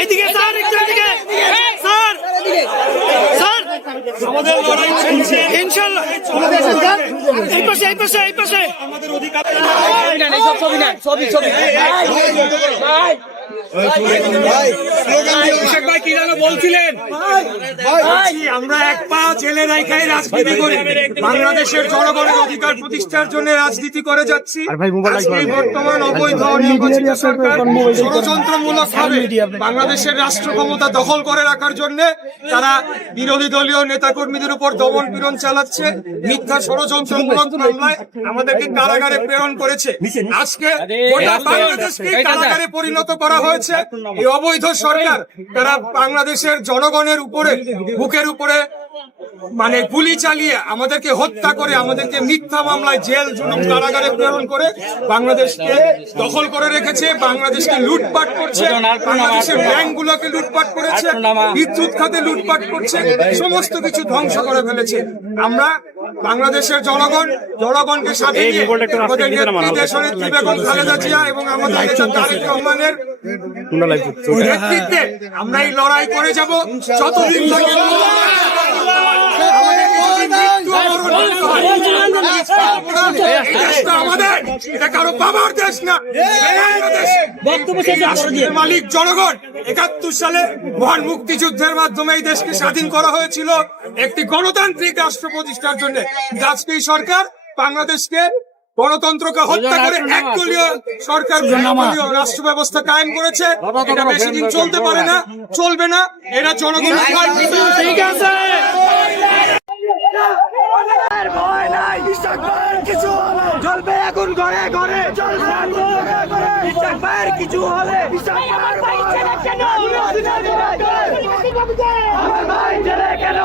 এইদিকে স্যার, একটু এদিকে। Sir sir. আমাদের লড়াই চলছে ইনশাআল্লাহ এই পাশে এই পাশে। এই পাশে আমাদের অধিকার অভিষেক ভাই কি যেন বলছিলেন? আমরা এক পা জেলে রেখাই রাজনীতি করি। বাংলাদেশের জনগণের অধিকার প্রতিষ্ঠার জন্য রাজনীতি করে যাচ্ছি। বর্তমান অবৈধ নির্বাচিত সরকার ষড়যন্ত্রমূলক ভাবে বাংলাদেশের রাষ্ট্র ক্ষমতা দখল করে রাখার জন্য তারা বিরোধী দলীয় নেতাকর্মীদের উপর দমন পীড়ন চালাচ্ছে মিথ্যা ষড়যন্ত্রমূলক মামলায় আমাদেরকে কারাগারে প্রেরণ করেছে। আজকে গোটা বাংলাদেশকে কারাগারে পরিণত করা হয়েছে। এই অবৈধ সরকার তারা বাংলাদেশের জনগণের উপরে বুকের উপরে মানে গুলি চালিয়ে আমাদেরকে হত্যা করে আমাদেরকে মিথ্যা মামলায় জেল জুলুম কারাগারে প্রেরণ করে বাংলাদেশকে দখল করে রেখেছে বাংলাদেশকে লুটপাট করছে বাংলাদেশের ব্যাংকগুলোকে লুটপাট করেছে বিদ্যুৎ খাতে লুটপাট করছে সমস্ত কিছু ধ্বংস করে ফেলেছে। আমরা বাংলাদেশের জনগণ জনগণকে সাথে নিয়ে আমাদের নেত্রী বেগম খালেদা জিয়া এবং আমাদের নেতা তারেক রহমানের নেতৃত্বে আমরা এই লড়াই করে যাব। যতদিন আমাদের হয়। এটা কারও বাবার দেশ না মালিক জনগণ একাত্তর সালে মহান মুক্তিযুদ্ধের মাধ্যমে এই দেশকে স্বাধীন করা হয়েছিল একটি গণতান্ত্রিক রাষ্ট্র প্রতিষ্ঠার জন্য সরকার বাংলাদেশকে গণতন্ত্রকে হত্যা করে একদলীয় সরকার রাষ্ট্র ব্যবস্থা কায়েম করেছে এটা বেশি দিন চলতে পারে না চলবে না এরা পেতে ঠিক আছে চলবে এখন ঘরে ঘরে। বিশ্বাস কিছু হলে। আমার ভাই ছেলে কেন? আমার ভাই ছেলে কেন?